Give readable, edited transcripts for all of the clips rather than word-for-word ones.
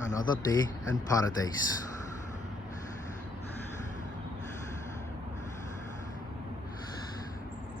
Another day in paradise.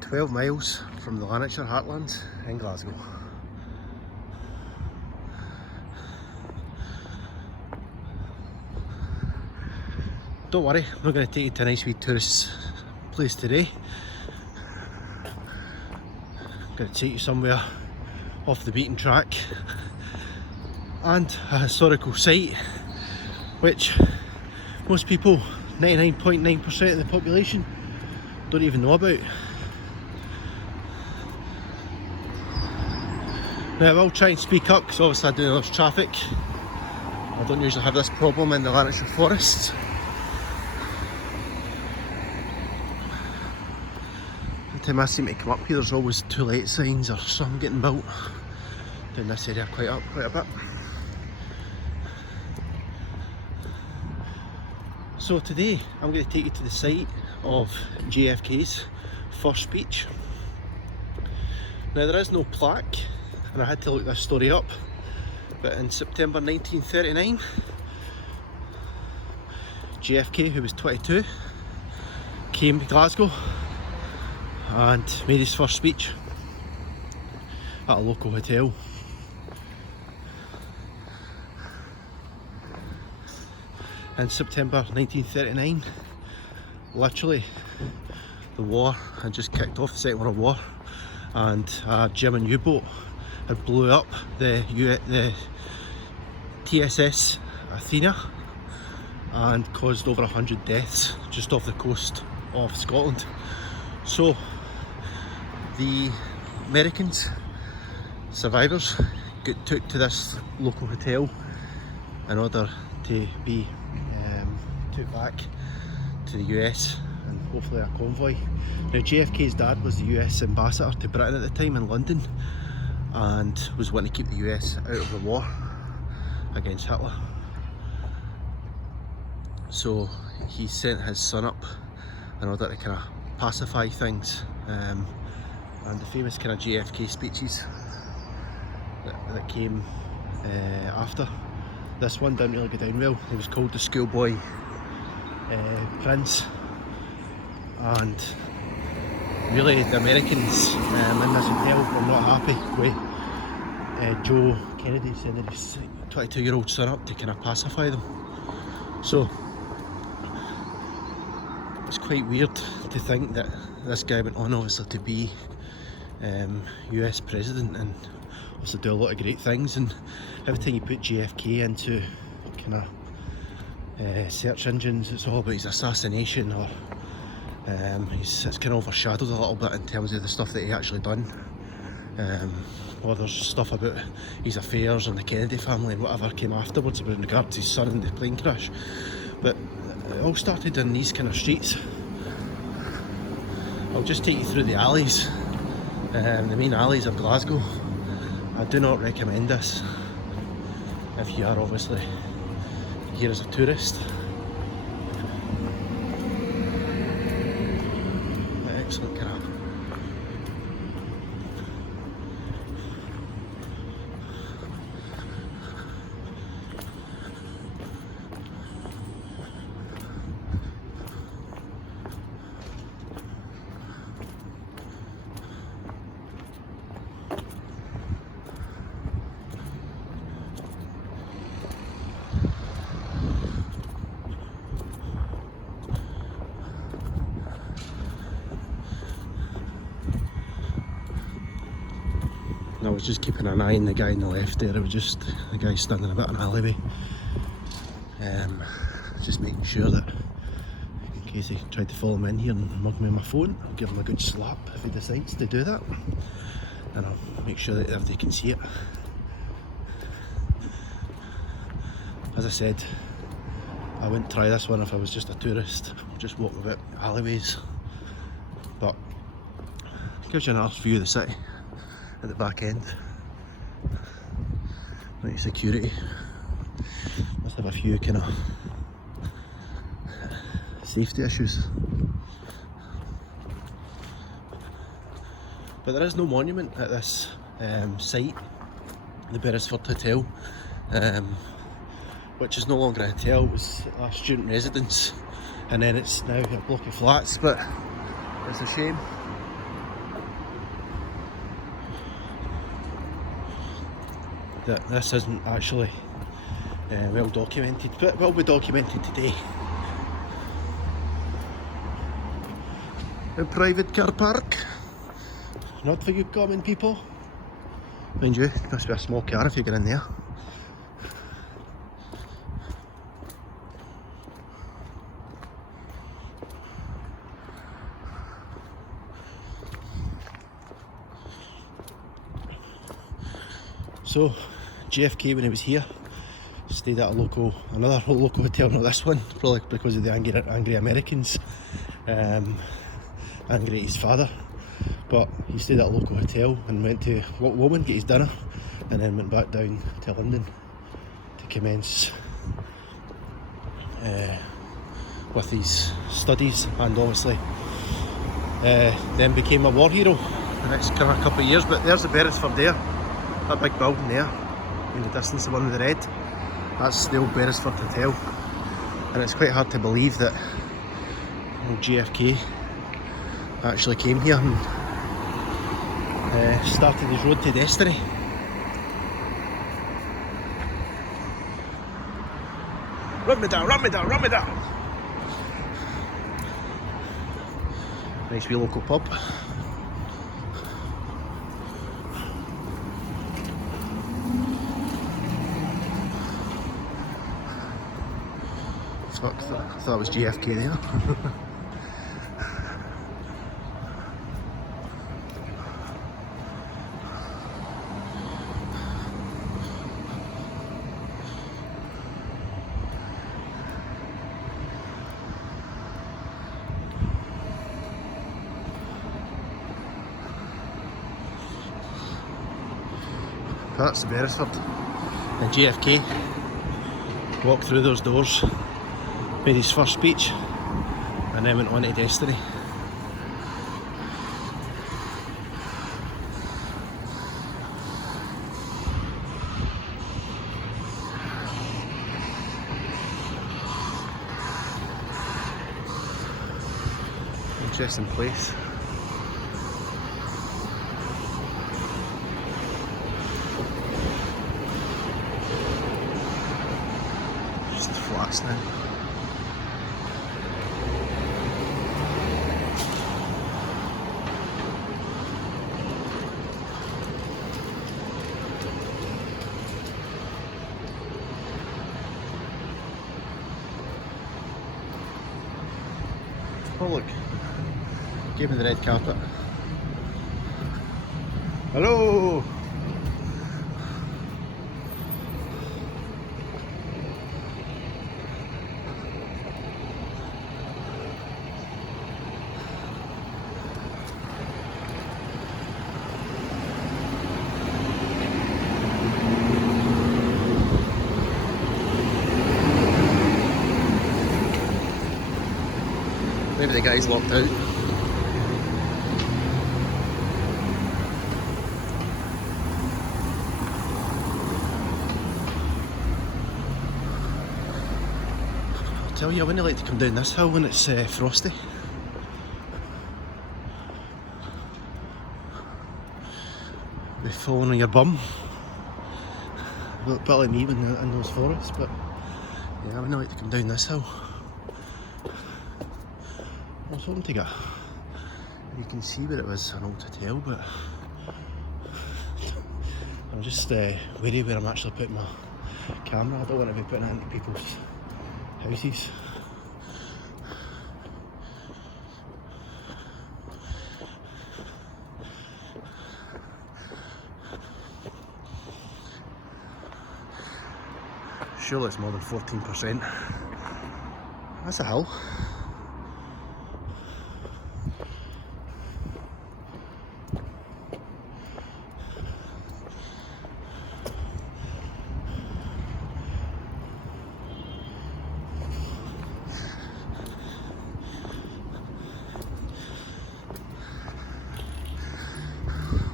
"12 miles from the Lanarkshire heartlands in Glasgow." Don't worry, I'm not going to take you to a nice wee tourist place today. I'm going to take you somewhere off the beaten track and a historical site which most people, 99.9% of the population, don't even know about. Now I will try and speak up because obviously I do know there's traffic. I don't usually have this problem in the Lanarkshire forests. Every time I seem to come up here there's always "too late" signs or something getting built down this area quite a bit. So today I'm going to take you to the site of JFK's first speech. Now there is no plaque, and I had to look this story up, but in September 1939 JFK, who was 22, came to Glasgow and made his first speech at a local hotel. In September 1939, literally, the war had just kicked off, the Second World War, and a German U-boat had blew up the TSS Athena and caused over 100 deaths just off the coast of Scotland. So the Americans, survivors, took to this local hotel in order to be took back to the US and hopefully a convoy. Now JFK's dad was the US ambassador to Britain at the time in London and was wanting to keep the US out of the war against Hitler. So he sent his son up in order to kind of pacify things, and the famous kind of JFK speeches that came after this one didn't really go down well. He was called the schoolboy prince, and really the Americans in this hotel were not happy with Joe Kennedy sending his 22-year-old son up to kind of pacify them. So it's quite weird to think that this guy went on obviously to be US president and also do a lot of great things, and every time you put JFK into kind of search engines it's all about his assassination, or it's kind of overshadowed a little bit in terms of the stuff that he actually done, or there's stuff about his affairs and the Kennedy family and whatever came afterwards in regard to his son in the plane crash. But it all started in these kind of streets. I'll just take you through the alleys, the main alleys of Glasgow. I do not recommend this if you are obviously here as a tourist. Excellent kind of I was just keeping an eye on the guy on the left there. It was just the guy standing a bit in an alleyway, just making sure that in case he tried to follow me in here and mug me on my phone, I'll give him a good slap if he decides to do that, and I'll make sure that everybody can see it. As I said, I wouldn't try this one if I was just a tourist, just walk about alleyways, but it gives you a nice view of the city at the back end. Right, security. Must have a few kind of safety issues. But there is no monument at this site, the Beresford Hotel. which is no longer a hotel. It was a student residence, and then it's now a block of flats, but it's a shame. That this isn't actually well documented, but it will be documented today. A private car park, not for you common people. Mind you, it must be a small car if you get in there. So, JFK, when he was here, stayed at another local hotel, not this one, probably because of the angry Americans, angry at his father. But he stayed at a local hotel and went to Woman, get his dinner, and then went back down to London to commence with his studies, and obviously then became a war hero the next kind of couple of years. But there's the Beresford there. That big building there, in the distance, the one with the red, that's the old Beresford Hotel. And it's quite hard to believe that JFK actually came here and started his road to destiny. Run me down, run me down, run me down! Nice wee local pub. Fuck, I thought that was JFK there. That's the Beresford. And JFK walked through those doors, made his first speech, and then went on to destiny. Interesting place. Just flats now. Oh look, gave me the red carpet. Hello! Maybe the guy's locked out. I'll tell you, I wouldn't like to come down this hill when it's frosty. Be falling on your bum. A bit like me in those forests, but yeah, I wouldn't like to come down this hill. I was hoping to get, you can see where it was an old hotel, but I'm just wary where I'm actually putting my camera. I don't want to be putting it into people's houses. Surely it's more than 14%. That's a hill.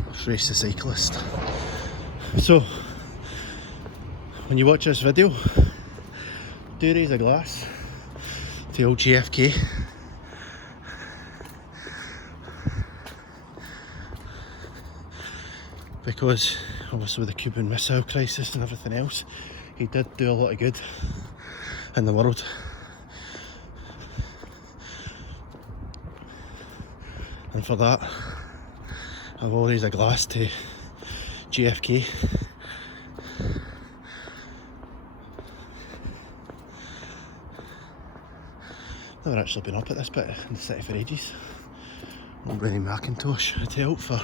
Let's race the cyclist. So, when you watch this video, do raise a glass to old JFK. Because obviously with the Cuban Missile Crisis and everything else, he did do a lot of good in the world. And for that, I will raise a glass to JFK. Never actually been up at this bit in the city for ages. I'm wearing Macintosh to help for.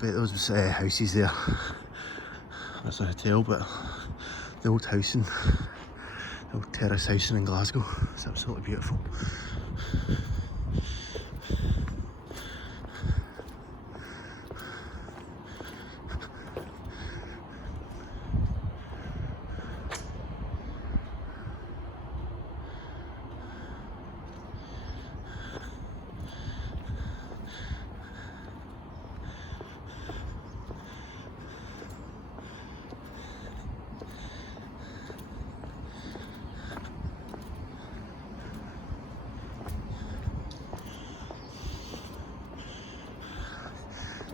Bet those houses there. That's a hotel, but the old housing, the old terrace housing in Glasgow, it's absolutely beautiful.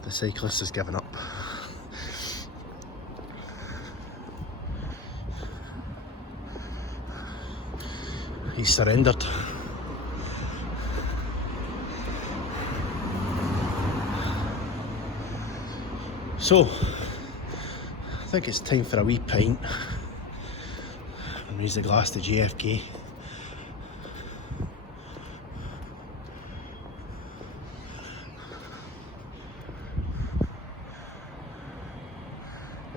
The cyclist has given up. He's surrendered. So, I think it's time for a wee pint and raise the glass to JFK.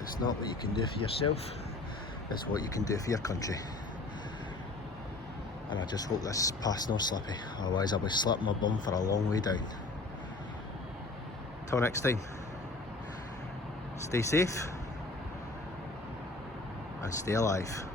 It's not what you can do for yourself, it's what you can do for your country. And I just hope this path's not slippy, otherwise I'll be slapping my bum for a long way down. Till next time, stay safe and stay alive.